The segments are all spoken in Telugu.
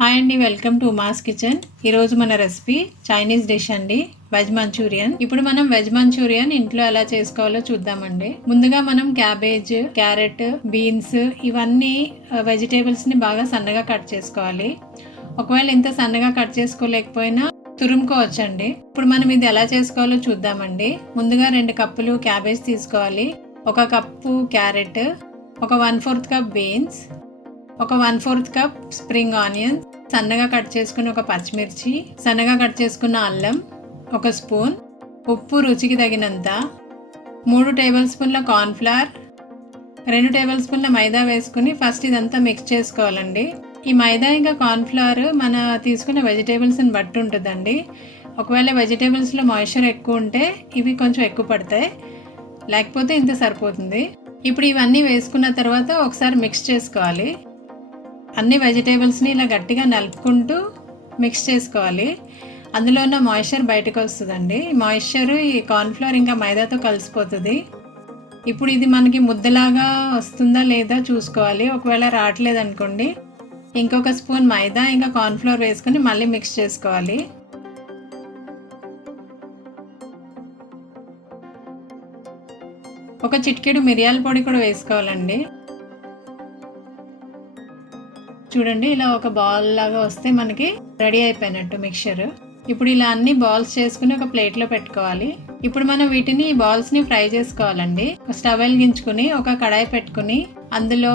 హాయ్ అండి వెల్కమ్ టు మాస్ కిచెన్ ఈరోజు మన రెసిపీ చైనీస్ డిష్ అండి వెజ్ మంచూరియన్ ఇప్పుడు మనం వెజ్ మంచూరియన్ ఇంట్లో ఎలా చేసుకోవాలో చూద్దామండి. ముందుగా మనం క్యాబేజ్ క్యారెట్ బీన్స్ ఇవన్నీ వెజిటేబుల్స్ని బాగా సన్నగా కట్ చేసుకోవాలి. ఒకవేళ ఇంత సన్నగా కట్ చేసుకోలేకపోయినా తురుముకోవచ్చండి. ఇప్పుడు మనం ఇది ఎలా చేసుకోవాలో చూద్దామండి. ముందుగా రెండు కప్పులు క్యాబేజ్ తీసుకోవాలి. ఒక కప్పు క్యారెట్ ఒక వన్ ఫోర్త్ కప్ బీన్స్ ఒక one fourth cup spring onion సన్నగా కట్ చేసుకున్న ఒక పచ్చిమిర్చి సన్నగా కట్ చేసుకున్న అల్లం ఒక స్పూన్ ఉప్పు రుచికి తగినంత మూడు టేబుల్ స్పూన్ల కార్న్ఫ్లవర్ రెండు టేబుల్ స్పూన్ల మైదా వేసుకుని ఫస్ట్ ఇదంతా మిక్స్ చేసుకోవాలండి. ఈ మైదా ఇంకా కార్న్ఫ్లవర్ మన తీసుకున్న వెజిటేబుల్స్ని బట్టి ఉంటుందండి. ఒకవేళ వెజిటేబుల్స్లో మాయిశ్చర్ ఎక్కువ ఉంటే ఇవి కొంచెం ఎక్కువ పడతాయి. లేకపోతే ఇంత సరిపోతుంది. ఇప్పుడు ఇవన్నీ వేసుకున్న తర్వాత ఒకసారి మిక్స్ చేసుకోవాలి. అన్ని వెజిటేబుల్స్ని ఇలా గట్టిగా నలుపుకుంటూ మిక్స్ చేసుకోవాలి. అందులో ఉన్న మాయిశ్చర్ బయటకు వస్తుందండి. మాయిశ్చరు మాయిశ్చర్ ఈ కార్న్ఫ్లవర్ ఇంకా మైదాతో కలిసిపోతుంది. ఇప్పుడు ఇది మనకి ముద్దలాగా వస్తుందా లేదా చూసుకోవాలి. ఒకవేళ రావట్లేదు అనుకోండి ఇంకొక స్పూన్ మైదా ఇంకా కార్న్ఫ్లవర్ వేసుకుని మళ్ళీ మిక్స్ చేసుకోవాలి. ఒక చిటికెడు మిరియాల పొడి కూడా వేసుకోవాలండి. చూడండి ఇలా ఒక బాల్ లాగా వస్తే మనకి రెడీ అయిపోయినట్టు మిక్చర్ ఇప్పుడు ఇలా అన్ని బాల్స్ చేసుకుని ఒక ప్లేట్లో పెట్టుకోవాలి. ఇప్పుడు మనం వీటిని ఈ బాల్స్ని ఫ్రై చేసుకోవాలండి. స్టవ్ వెలిగించుకుని ఒక కడాయి పెట్టుకుని అందులో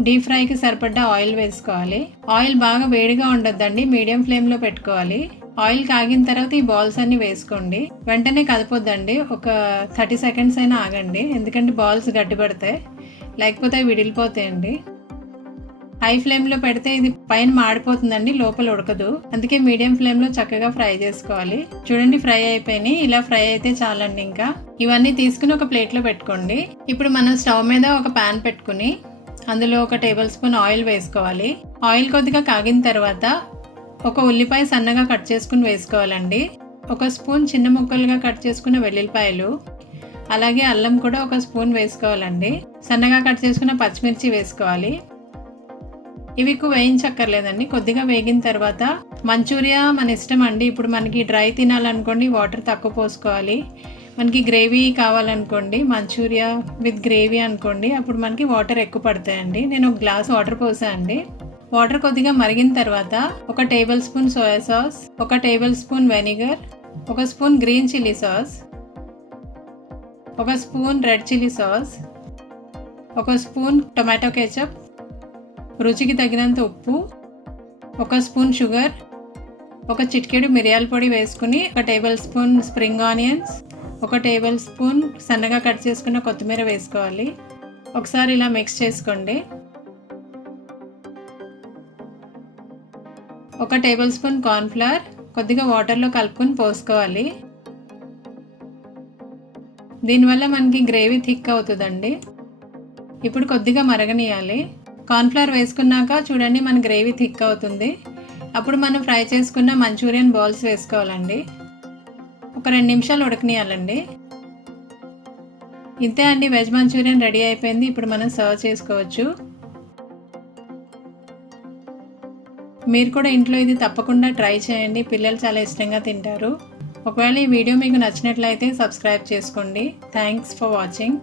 డీప్ ఫ్రైకి సరిపడ్డ ఆయిల్ వేసుకోవాలి. ఆయిల్ బాగా వేడిగా ఉండొద్దండి మీడియం ఫ్లేమ్లో పెట్టుకోవాలి. ఆయిల్ కాగిన తర్వాత ఈ బాల్స్ అన్ని వేసుకోండి. వెంటనే కదపొద్దండి ఒక థర్టీ సెకండ్స్ అయినా ఆగండి. ఎందుకంటే బాల్స్ గట్టిపడతాయి. లేకపోతే విడిలిపోతాయండి. హై ఫ్లేమ్లో పెడితే ఇది పైన మాడిపోతుందండి లోపల ఉడకదు. అందుకే మీడియం ఫ్లేమ్లో చక్కగా ఫ్రై చేసుకోవాలి. చూడండి ఫ్రై అయిపోయినాయి. ఇలా ఫ్రై అయితే చాలండి ఇంకా. ఇవన్నీ తీసుకుని ఒక ప్లేట్లో పెట్టుకోండి. ఇప్పుడు మనం స్టవ్ మీద ఒక ప్యాన్ పెట్టుకుని అందులో ఒక టేబుల్ స్పూన్ ఆయిల్ వేసుకోవాలి. ఆయిల్ కొద్దిగా కాగిన తర్వాత ఒక ఉల్లిపాయ సన్నగా కట్ చేసుకుని వేసుకోవాలండి. ఒక స్పూన్ చిన్న ముక్కలుగా కట్ చేసుకున్న వెల్లుల్లిపాయలు. అలాగే అల్లం కూడా ఒక స్పూన్ వేసుకోవాలండి. సన్నగా కట్ చేసుకున్న పచ్చిమిర్చి వేసుకోవాలి. ఇవి ఎక్కువ వేయించక్కర్లేదండి. కొద్దిగా వేగిన తర్వాత మంచూరియా మన ఇష్టం అండి. ఇప్పుడు మనకి డ్రై తినాలనుకోండి వాటర్ తక్కువ పోసుకోవాలి. మనకి గ్రేవీ కావాలనుకోండి మంచూరియా విత్ గ్రేవీ అనుకోండి అప్పుడు మనకి వాటర్ ఎక్కువ పడతాయండి. నేను ఒక గ్లాస్ వాటర్ పోసా అండి. వాటర్ కొద్దిగా మరిగిన తర్వాత ఒక టేబుల్ స్పూన్ సోయా సాస్ ఒక టేబుల్ స్పూన్ వెనిగర్ ఒక స్పూన్ గ్రీన్ చిల్లీ సాస్ ఒక స్పూన్ రెడ్ చిల్లీ సాస్ ఒక స్పూన్ టొమాటో కేచప్ రుచికి తగినంత ఉప్పు ఒక స్పూన్ షుగర్ ఒక చిటికెడు మిరియాల పొడి వేసుకుని ఒక టేబుల్ స్పూన్ స్ప్రింగ్ ఆనియన్స్ ఒక టేబుల్ స్పూన్ సన్నగా కట్ చేసుకున్న కొత్తిమీర వేసుకోవాలి. ఒకసారి ఇలా మిక్స్ చేసుకోండి. ఒక టేబుల్ స్పూన్ కార్న్ఫ్లవర్ కొద్దిగా వాటర్లో కలుపుకొని పోసుకోవాలి. దీనివల్ల మనకి గ్రేవీ థిక్ అవుతుందండి. ఇప్పుడు కొద్దిగా మరగనియాలి. కార్న్ఫ్లవర్ వేసుకున్నాక చూడండి మన గ్రేవీ థిక్ అవుతుంది. అప్పుడు మనం ఫ్రై చేసుకున్న మంచూరియన్ బాల్స్ వేసుకోవాలండి. ఒక రెండు నిమిషాలు ఉడకనియాలండి. ఇంతే అండి వెజ్ మంచూరియన్ రెడీ అయిపోయింది. ఇప్పుడు మనం సర్వ్ చేసుకోవచ్చు. మీరు కూడా ఇంట్లో ఇది తప్పకుండా ట్రై చేయండి. పిల్లలు చాలా ఇష్టంగా తింటారు. ఒకవేళ ఈ వీడియో మీకు నచ్చినట్లయితే సబ్స్క్రైబ్ చేసుకోండి. Thanks for watching.